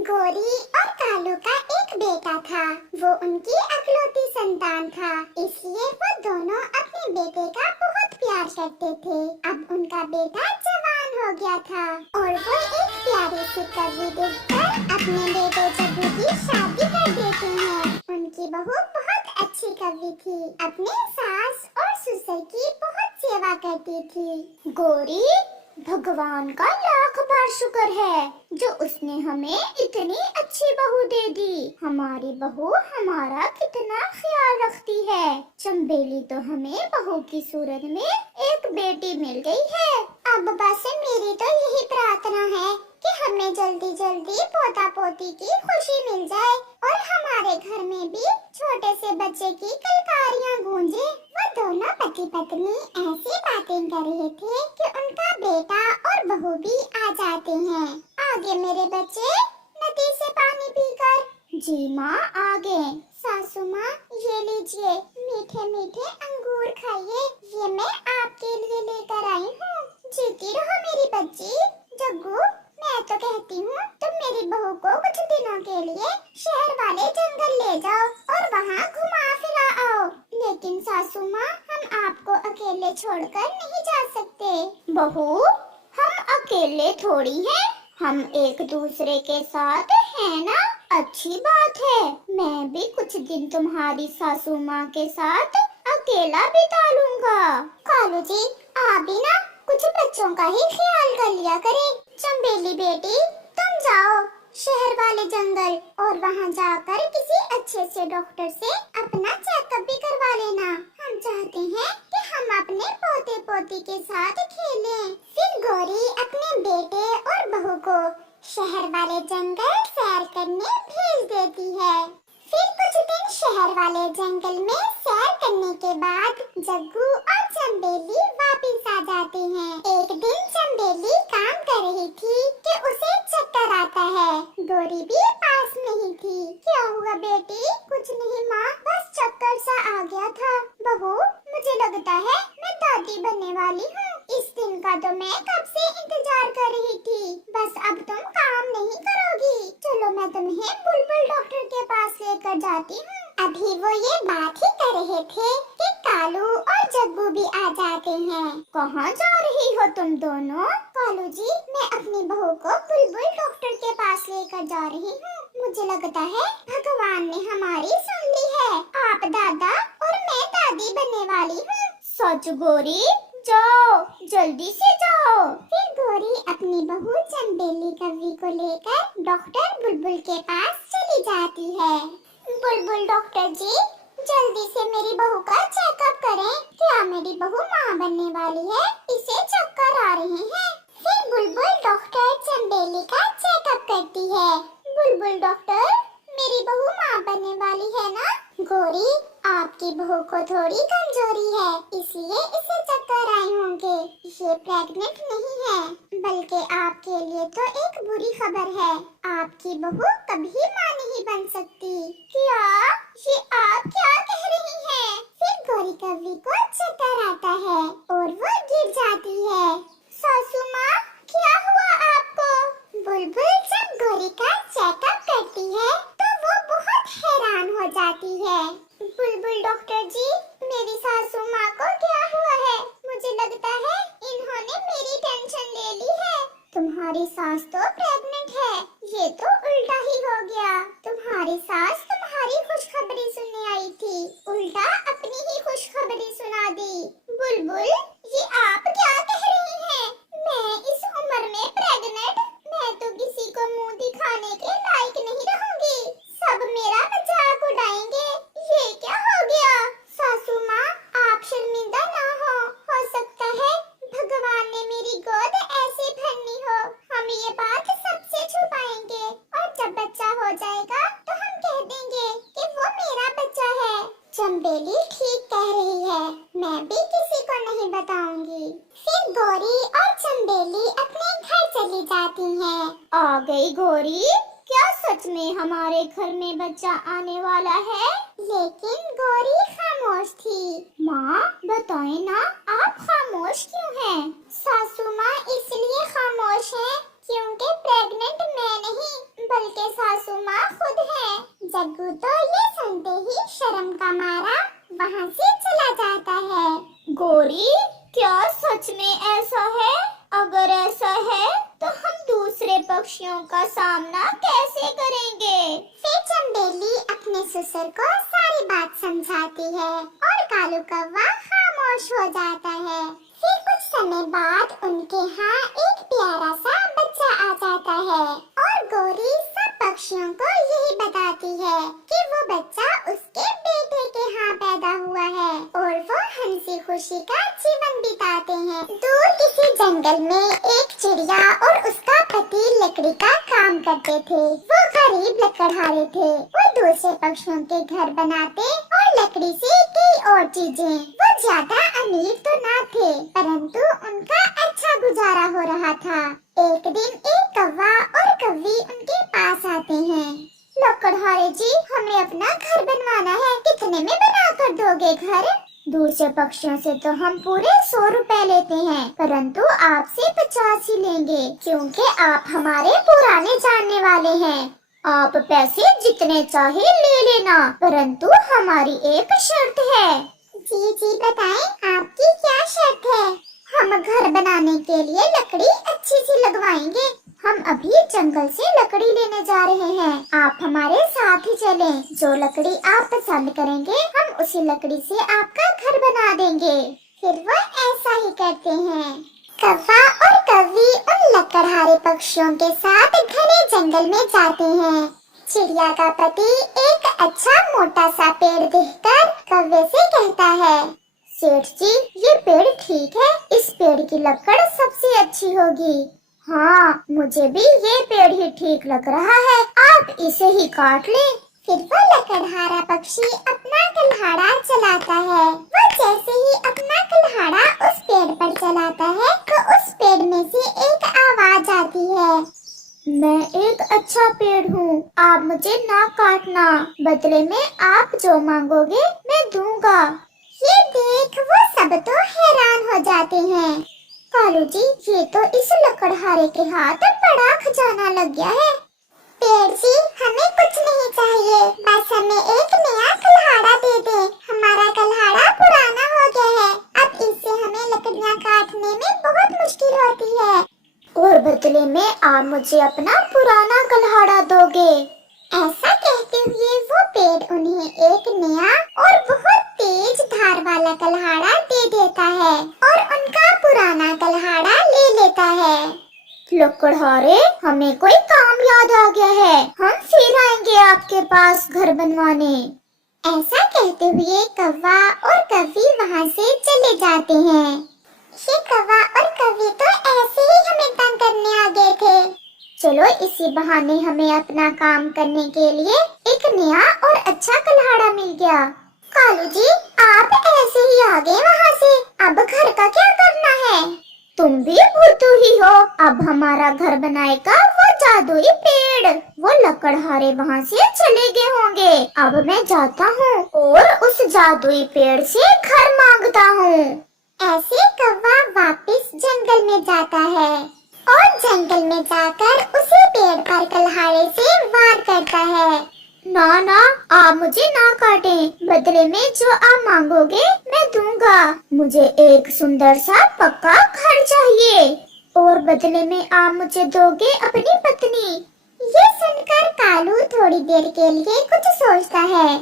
गोरी और कालू का एक बेटा था। वो उनकी इकलौती संतान था, इसलिए वो दोनों अपने बेटे का बहुत प्यार करते थे। अब उनका बेटा जवान हो गया था और वो एक प्यारी सी कवि देखकर अपने बेटे जग्गू की शादी कर देते हैं। उनकी बहू बहुत अच्छी कवि थी, अपने सास और ससुर की बहुत सेवा करती थी। गोरी, भगवान का लाख बार शुक्र है जो उसने हमें इतनी अच्छी बहू दे दी। हमारी बहू हमारा कितना ख्याल रखती है। चंबेली तो हमें बहू की सूरत में एक बेटी मिल गई है। अब बस मेरी तो यही प्रार्थना है कि हमें जल्दी जल्दी पोता पोती की खुशी मिल जाए और हमारे घर में भी छोटे से बच्चे की किलकारियां गूंजे। वो दोनों पति पत्नी ऐसी बातें कर रहे थे कि उनका बेटा और बहू भी आ जाते हैं। आगे मेरे बच्चे, नदी से पानी पीकर। जी माँ, आगे। सासू माँ, ये लीजिए मीठे मीठे अंगूर खाइए, ये मैं आपके लिए लेकर आई हूँ। जीती रहो मेरी बच्ची। जग्गू, मैं तो कहती हूँ तुम मेरी बहू को कुछ दिनों के लिए शहर वाले जंगल ले जाओ और वहाँ घुमा फिरा आओ। लेकिन सासू माँ, हम आपको अकेले छोड़कर नहीं जा सकते। बहू, हम अकेले थोड़ी हैं, हम एक दूसरे के साथ हैं ना। अच्छी बात है, मैं भी कुछ दिन तुम्हारी सासू माँ के साथ अकेला बिता लूंगा। कालू जी, आप भी ना कुछ बच्चों का ही ख्याल कर लिया करें। चंबेली बेटी, तुम जाओ शहर वाले जंगल और वहाँ जाकर किसी अच्छे से डॉक्टर से अपना चेकअप भी करवा लेना। हम चाहते हैं कि हम अपने पोते पोती के साथ खेलें। फिर गौरी अपने बेटे और बहू को शहर वाले जंगल सैर करने भेज देती है। फिर कुछ दिन शहर वाले जंगल में सैर करने के बाद जग्गू और चंबेली वापस आ जाते हैं। एक दिन चंबेली काम कर रही थी कि उसे चक्कर आता है। गौरी भी पास में ही थी। क्या हुआ बेटी? कुछ नहीं माँ, बस चक्कर सा आ गया था। बहू, मुझे लगता है मैं दादी बनने वाली हूँ। इस दिन का तो मैं कब से इंतजार कर रही थी। बस अब तुम काम नहीं करोगी। चलो मैं तुम्हें बुलबुल डॉक्टर के पास लेकर जाती हूँ। अभी वो ये बात ही कर रहे थे कि कालू और जग्गू भी आ जाते हैं। कहाँ जा रही हो तुम दोनों? कालू जी, मैं अपनी बहू को बुलबुल डॉक्टर के पास लेकर जा रही हूँ। मुझे लगता है भगवान ने हमारी सुन ली है। आप दादा और मैं दादी बनने वाली हूँ। सच गौरी, जाओ जल्दी से जाओ। फिर गौरी अपनी बहू चंबेली कवि को लेकर डॉक्टर बुलबुल के पास चली जाती है। बुलबुल डॉक्टर जी, जल्दी से मेरी बहू का चेकअप करें। क्या मेरी बहू माँ बनने वाली है? इसे चक्कर आ रहे हैं। फिर बुलबुल डॉक्टर चंबेली का चेकअप करती है। बुलबुल डॉक्टर, मेरी बहू माँ बनने वाली है ना? गौरी, आपकी बहू को थोड़ी कमजोरी है, इसलिए इसे चक्कर आए होंगे। ये प्रेग्नेंट नहीं है, बल्कि आपके लिए तो एक बुरी खबर है। आपकी बहू कभी माँ नहीं बन सकती। क्या? ये आप क्या कह रही हैं? फिर गौरी कवि को चक्कर आता है और वो गिर जाती है। सासू माँ, क्या हुआ आपको? बुलबुल जब गौरी का चेकअप करती है तो वो बहुत हैरान हो जाती है। बुलबुल डॉक्टर जी, मेरी सासू माँ को क्या हुआ है? मुझे लगता है इन्होंने मेरी टेंशन ले ली है। तुम्हारी सास तो प्रेग्नेंट है, ये तो उल्टा ही हो गया। तुम्हारी सास तुम्हारी खुशखबरी सुनने आई थी, उल्टा अपनी ही खुशखबरी सुना दी। बुलबुल, ये आप क्या कह रही हैं? मैं इस उम्र में प्रेग्नेंट? मैं तो किसी को मुंह दिखाने के लायक नहीं रहूंगी। सब मेरा मजाक उड़ाएंगे। ये क्या हो गया? सासू माँ, आप शर्मिंदा ना हो सकता है भगवान ने मेरी गोद ऐसे भरनी हो। हम ये बात सबसे छुपाएंगे और जब बच्चा हो जाएगा तो हम कह देंगे कि वो मेरा बच्चा है। चंबेली ठीक कह रही है, मैं भी किसी को नहीं बताऊंगी। फिर गौरी और चंबेली अपने घर चली जाती हैं। आ गई गौरी, क्या सच में हमारे घर में बच्चा आने वाला है? लेकिन गौरी खामोश थी। माँ बताएं ना, आप खामोश क्यों हैं? सासू माँ इसलिए खामोश हैं क्योंकि प्रेग्नेंट मैं नहीं बल्कि सासू माँ खुद है। जग्गू तो ये सुनते ही शर्म का मारा वहाँ से चला जाता है। गौरी, क्या सच में ऐसा है? अगर ऐसा है तो हम दूसरे पक्षियों का सामना कैसे करेंगे? फिर चंबेली अपने ससुर को सारी बात समझाती है और कालू कौवा खामोश हो जाता है। फिर कुछ समय बाद उनके यहाँ एक प्यारा सा बच्चा आ जाता है और गौरी सब पक्षियों को यही बताती है कि वो बच्चा उसके बेटे के यहाँ पैदा हुआ है और वो हंसी खुशी का जीवन बिताते हैं। दूर किसी जंगल में एक चिड़िया और उसका पति लकड़ी का काम करते थे। वो गरीब लकड़हारे थे। वो दूसरे पक्षियों के घर बनाते और लकड़ी से कई और चीजें। वो ज्यादा अमीर तो ना थे, परंतु उनका अच्छा गुजारा हो रहा था। एक दिन एक कौवा और कौवी उनके पास आते हैं। लकड़हारे जी, हमें अपना घर बनवाना है, कितने में बना कर दोगे घर? दूसरे पक्षियों से तो हम पूरे 100 रुपए लेते हैं, परंतु आपसे 50 ही लेंगे, क्योंकि आप हमारे पुराने जानने वाले हैं। आप पैसे जितने चाहे ले लेना, परंतु हमारी एक शर्त है। जी जी बताएं, आपकी क्या शर्त है? हम घर बनाने के लिए लकड़ी अच्छी सी लगवाएंगे। हम अभी जंगल से लकड़ी लेने जा रहे हैं, आप हमारे साथ ही चलें। जो लकड़ी आप पसंद करेंगे हम उसी लकड़ी से आपका घर बना देंगे। फिर वो ऐसा ही करते हैं। कौवा और कौवी उन लकड़हारे पक्षियों के साथ घने जंगल में जाते हैं। चिड़िया का पति एक अच्छा मोटा सा पेड़ देखकर कौवे से कहता है, सेठ जी, ये पेड़ ठीक है, इस पेड़ की लकड़ सबसे अच्छी होगी। हाँ, मुझे भी ये पेड़ ही ठीक लग रहा है, आप इसे ही काट लें। फिर वो लकड़हारा पक्षी अपना कुल्हाड़ा चलाता है। वो जैसे ही अपना कुल्हाड़ा उस पेड़ पर चलाता है तो उस पेड़ में से एक आवाज आती है, मैं एक अच्छा पेड़ हूँ, आप मुझे ना काटना, बदले में आप जो मांगोगे मैं दूंगा। ये देख वो सब तो हैरान हो जाते हैं। कालू जी, ये तो इस लकड़हारे के हाथ बड़ा खजाना लग गया है। पेड़ जी, हमें कुछ नहीं चाहिए, बस हमें एक नया कुल्हाड़ा दे दे। हमारा कुल्हाड़ा पुराना हो गया है, अब इससे हमें लकड़ियाँ काटने में बहुत मुश्किल होती है। और बदले में आप मुझे अपना पुराना कुल्हाड़ा दोगे। ऐसा कहते हुए वो पेड़ उन्हें एक नया और बहुत तेज धार वाला कुल्हाड़ा दे देता है और उनका पुराना कुल्हाड़ा ले लेता है। लकड़हारे, हमें कोई काम याद आ गया है, हम फिर आएंगे आपके पास घर बनवाने। ऐसा कहते हुए कौवा और कौवी वहाँ से चले जाते हैं। ये कौवा और कौवी तो ऐसे ही हमें तंग करने आ गए थे। चलो इसी बहाने हमें अपना काम करने के लिए एक नया और अच्छा कुल्हाड़ा मिल गया। कालू जी, आप ऐसे ही आ गए वहाँ से, अब घर का क्या करना है? तुम भी बुद्धू ही हो। अब हमारा घर बनाएगा वो जादुई पेड़। वो लकड़हारे वहाँ से चले गए होंगे। अब मैं जाता हूँ और उस जादुई पेड़ से घर मांगता हूँ। ऐसे कौवा वापस जंगल में जाता है और जंगल में जाकर उसे पेड़ पर कुल्हाड़े से वार करता है। ना ना, आप मुझे ना काटें, बदले में जो आप मांगोगे मैं दूंगा। मुझे एक सुंदर सा पक्का घर चाहिए और बदले में आप मुझे दोगे अपनी पत्नी। ये सुनकर कालू थोड़ी देर के लिए कुछ सोचता है।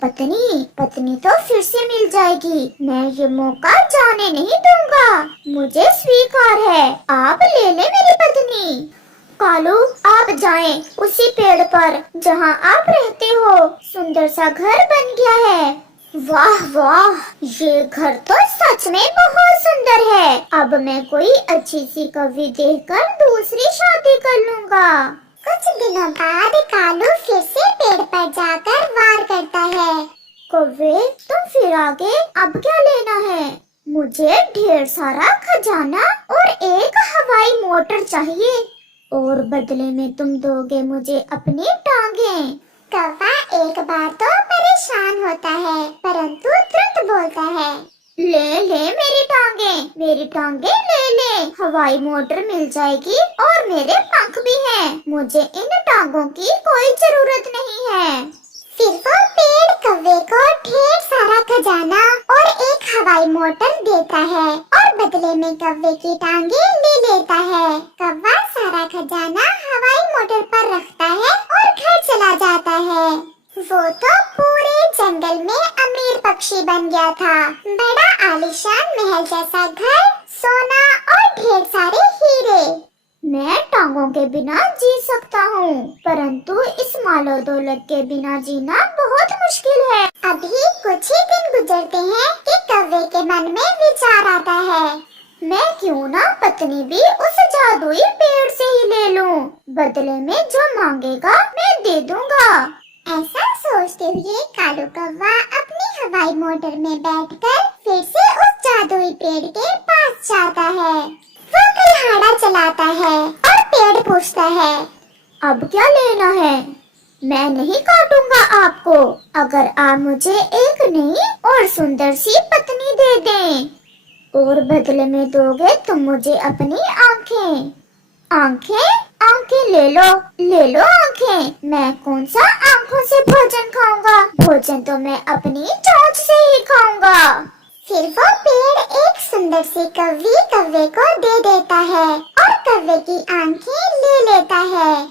पत्नी तो फिर से मिल जाएगी, मैं ये मौका जाने नहीं दूंगा। मुझे स्वीकार है, आप ले ले मेरी पत्नी। कालू, आप जाएं उसी पेड़ पर जहाँ आप रहते हो, सुंदर सा घर बन गया है। वाह वाह, ये घर तो सच में बहुत सुंदर है। अब मैं कोई अच्छी सी कवि देखकर दूसरी शादी कर लूँगा। कुछ दिनों बाद कालू फिर से पेड़ पर जाकर वार करता है। कौवे, तुम फिर आगे, अब क्या लेना है? मुझे ढेर सारा खजाना और एक हवाई मोटर चाहिए और बदले में तुम दोगे मुझे अपनी टांगें। कौवा एक बार तो परेशान होता है, परंतु तुरंत बोलता है, ले ले मेरी टांगे ले ले। हवाई मोटर मिल जाएगी और मेरे पंख भी हैं। मुझे इन टांगों की कोई जरूरत नहीं है। फिर वो पेड़ कौवे को ढेर सारा खजाना और एक हवाई मोटर देता है और बदले में कौवे की टांगे ले लेता है। कौवा सारा खजाना हवाई मोटर पर रखता है और घर चला जाता है। वो तो पूरे जंगल में अमीर पक्षी बन गया था। बड़ा आलीशान महल जैसा घर, सोना और ढेर सारे हीरे। मैं टांगों के बिना जी सकता हूँ, परंतु इस मालो दौलत के बिना जीना बहुत मुश्किल है। अभी कुछ ही दिन गुजरते हैं कि कौवे के मन में विचार आता है, मैं क्यों ना पत्नी भी उस जादुई पेड़ से ही ले लूं। बदले में जो मांगेगा मैं दे दूंगा। ऐसा सोचते हुए कालू कौवा अपनी हवाई मोटर में बैठकर फिर से उस जादुई पेड़ के पास जाता है। वो कुल्हाड़ा चलाता है और पेड़ पूछता है, अब क्या लेना है? मैं नहीं काटूंगा आपको, अगर आप मुझे एक नई और सुंदर सी पत्नी दे दें। और बदले में दोगे तुम मुझे अपनी आंखें। आंखें ले लो आंखें। मैं कौन सा आंखों से भोजन खाऊंगा? भोजन तो मैं अपनी चोंच से ही खाऊंगा। फिर वो पेड़ एक सुंदर सी कौवे को दे देता है और कौवे की आंखें ले लेता है।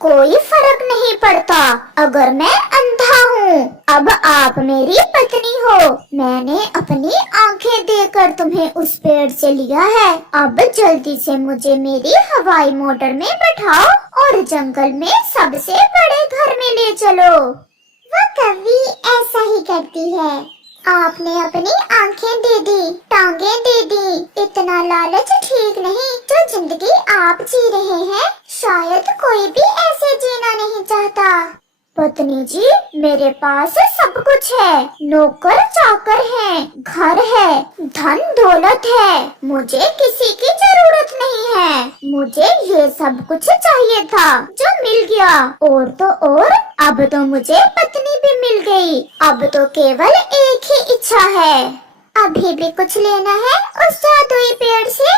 कोई फर्क नहीं पड़ता अगर मैं अंधा हूँ। अब आप मेरी पत्नी हो। मैंने अपनी आंखें देकर तुम्हें उस पेड़ से लिया है। अब जल्दी से मुझे मेरी हवाई मोटर में बैठाओ और जंगल में सबसे बड़े घर में ले चलो। वो कौवी ऐसा ही करती है। आपने अपनी आंखें दे दी, टांगे दे दी। इतना लालच ठीक नहीं। जो जिंदगी आप जी रहे हैं, शायद कोई भी ऐसे जीना नहीं चाहता। पत्नी जी, मेरे पास सब कुछ है। नौकर चाकर हैं, घर है, धन दौलत है। मुझे किसी की जरूरत नहीं है। मुझे ये सब कुछ चाहिए था जो मिल गया। और तो और अब तो मुझे पत्नी भी मिल गई। अब तो केवल एक ही इच्छा है। अभी भी कुछ लेना है उस जादुई पेड़ से?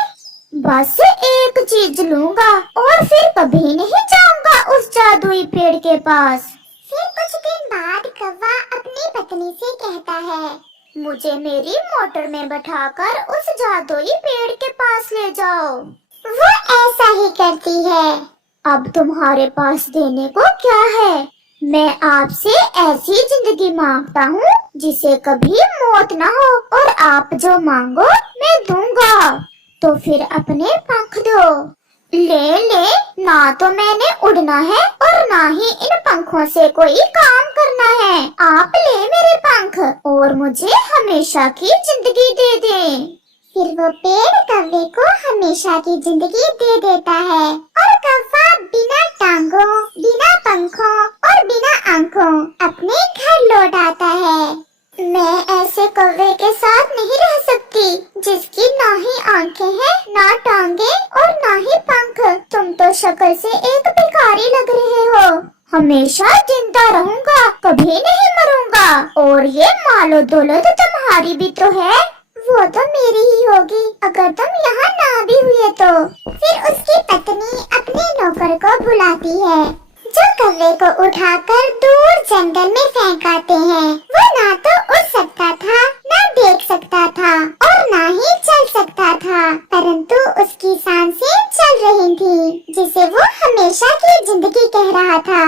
बस एक चीज लूंगा और फिर कभी नहीं जाऊंगा उस जादुई पेड़ के पास। फिर कुछ दिन बाद कौवा अपनी पत्नी से कहता है, मुझे मेरी मोटर में बैठाकर उस जादुई पेड़ के पास ले जाओ। वो ऐसा ही करती है। अब तुम्हारे पास देने को क्या है? मैं आपसे ऐसी जिंदगी मांगता हूँ जिसे कभी मौत न हो, और आप जो मांगो मैं दूंगा। तो फिर अपने पंख दो। ले, ना तो मैंने उड़ना है और ना ही इन पंखों से कोई काम करना है। आप ले मेरे पंख और मुझे हमेशा की जिंदगी दे दें। फिर वो पेड़ कौवे को हमेशा की जिंदगी दे देता है और कौवा बिना टांगों, बिना पंखों और बिना आंखों अपने घर लौट आता है। मैं ऐसे कौवे के साथ नहीं रह सकती जिसकी ना ही आंखें हैं, ना टांगे और ना ही पंख। तुम तो शक्ल से एक भिखारी लग रहे हो। हमेशा जिंदा रहूंगा, कभी नहीं मरूंगा। और ये मालो दौलत तुम्हारी भी तो है। वो तो मेरी ही होगी अगर तुम यहाँ ना भी हुए तो। फिर उसकी पत्नी अपने नौकर को बुलाती है जो कौवे को उठाकर दूर जंगल में फेंक आते हैं। वो ना तो उड़ सकता था, ना देख सकता था और ना ही चल सकता था, परंतु उसकी सांसें चल रही थी जिसे वो हमेशा की जिंदगी कह रहा था।